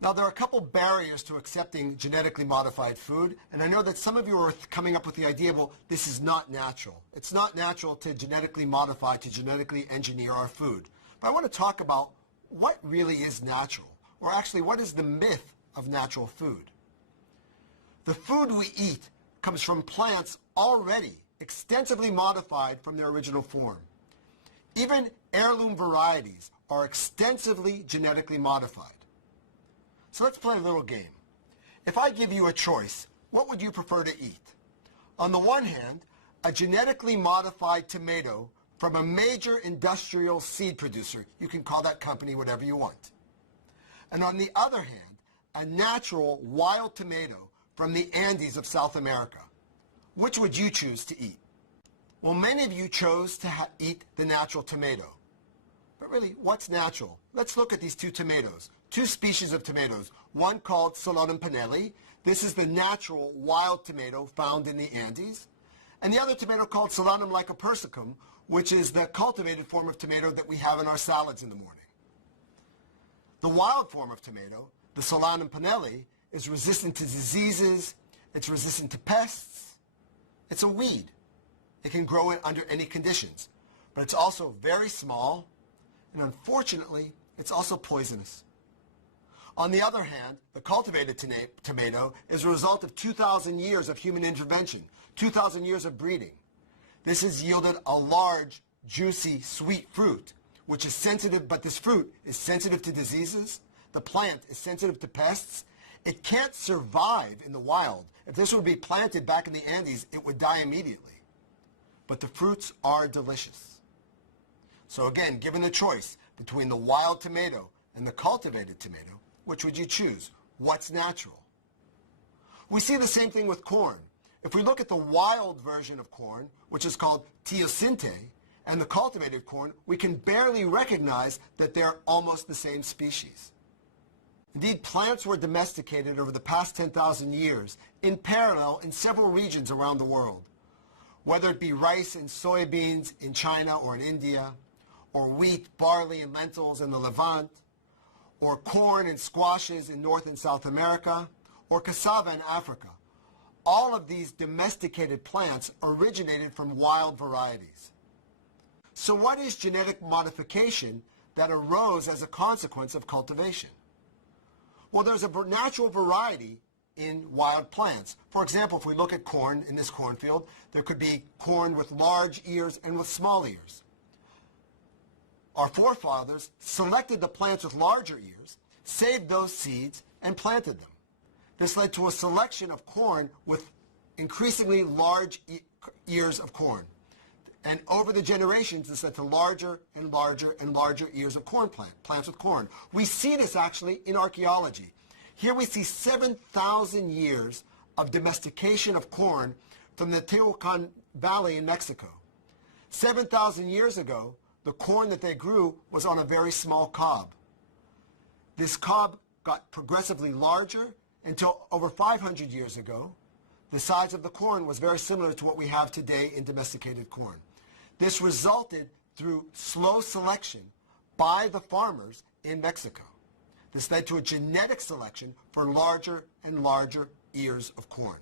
Now, there are a couple barriers to accepting genetically modified food, and I know that some of you are coming up with the idea, well, this is not natural. It's not natural to genetically modify, to genetically engineer our food. But I want to talk about what really is natural, or actually what is the myth of natural food. The food we eat comes from plants already extensively modified from their original form. Even heirloom varieties are extensively genetically modified. So let's play a little game. If I give you a choice, what would you prefer to eat? On the one hand, a genetically modified tomato from a major industrial seed producer. You can call that company whatever you want. And on the other hand, a natural wild tomato from the Andes of South America. Which would you choose to eat? Well, many of you chose to eat the natural tomato. But really, what's natural? Let's look at these two tomatoes, two species of tomatoes, one called Solanum Pennellii. This is the natural wild tomato found in the Andes. And the other tomato called Solanum persicum, which is the cultivated form of tomato that we have in our salads in the morning. The wild form of tomato, the Solanum Pennellii, is resistant to diseases, it's resistant to pests, it's a weed. It can grow under any conditions, but it's also very small, and unfortunately, it's also poisonous. On the other hand, the cultivated tomato is a result of 2,000 years of human intervention, 2,000 years of breeding. This has yielded a large, juicy, sweet fruit, which is sensitive, but this fruit is sensitive to diseases. The plant is sensitive to pests. It can't survive in the wild. If this would be planted back in the Andes, it would die immediately. But the fruits are delicious. So again, given the choice between the wild tomato and the cultivated tomato, which would you choose? What's natural? We see the same thing with corn. If we look at the wild version of corn, which is called teosinte, and the cultivated corn, we can barely recognize that they're almost the same species. Indeed, plants were domesticated over the past 10,000 years in parallel in several regions around the world. Whether it be rice and soybeans in China or in India, or wheat, barley, and lentils in the Levant, or corn and squashes in North and South America, or cassava in Africa. All of these domesticated plants originated from wild varieties. So what is genetic modification that arose as a consequence of cultivation? Well, there's a natural variety in wild plants. For example, if we look at corn in this cornfield, there could be corn with large ears and with small ears. Our forefathers selected the plants with larger ears, saved those seeds, and planted them. This led to a selection of corn with increasingly large ears of corn. And over the generations, this led to larger and larger and larger ears of corn plants with corn. We see this actually in archaeology. Here we see 7,000 years of domestication of corn from the Tehuacan Valley in Mexico. 7,000 years ago, the corn that they grew was on a very small cob. This cob got progressively larger until over 500 years ago, the size of the corn was very similar to what we have today in domesticated corn. This resulted through slow selection by the farmers in Mexico. This led to a genetic selection for larger and larger ears of corn.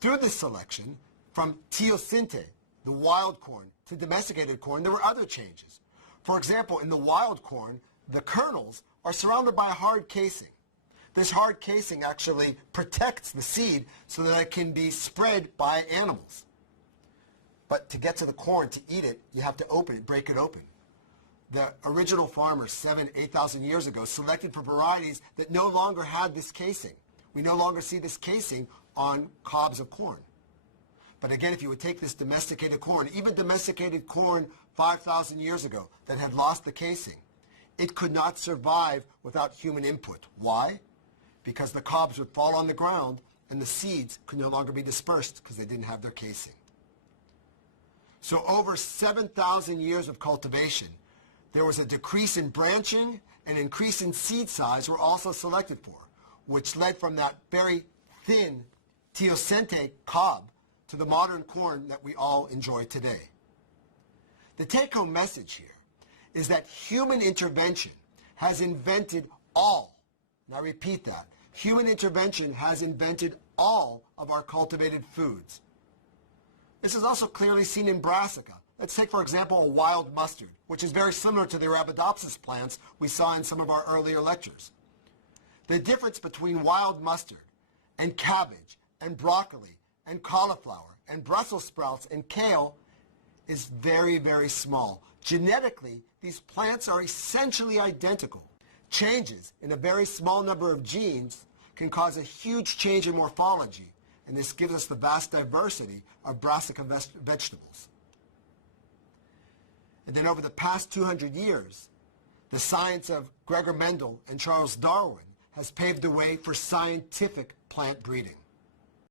Through this selection, from teosinte, the wild corn, to domesticated corn, there were other changes. For example, in the wild corn, the kernels are surrounded by a hard casing. This hard casing actually protects the seed so that it can be spread by animals. But to get to the corn, to eat it, you have to open it, break it open. The original farmers 7,000 to 8,000 years ago selected for varieties that no longer had this casing. We no longer see this casing on cobs of corn. But again, if you would take this domesticated corn, even domesticated corn 5,000 years ago that had lost the casing, it could not survive without human input. Why? Because the cobs would fall on the ground and the seeds could no longer be dispersed because they didn't have their casing. So over 7,000 years of cultivation, there was a decrease in branching and increase in seed size were also selected for, which led from that very thin teosinte cob to the modern corn that we all enjoy today. The take-home message here is that human intervention has invented All. And I repeat that. Human intervention has invented all of our cultivated foods. This is also clearly seen in brassica. Let's take, for example, a wild mustard, which is very similar to the Arabidopsis plants we saw in some of our earlier lectures. The difference between wild mustard and cabbage and broccoli and cauliflower and Brussels sprouts and kale is very, very small. Genetically, these plants are essentially identical. Changes in a very small number of genes can cause a huge change in morphology, and this gives us the vast diversity of brassica vegetables. And then over the past 200 years, the science of Gregor Mendel and Charles Darwin has paved the way for scientific plant breeding.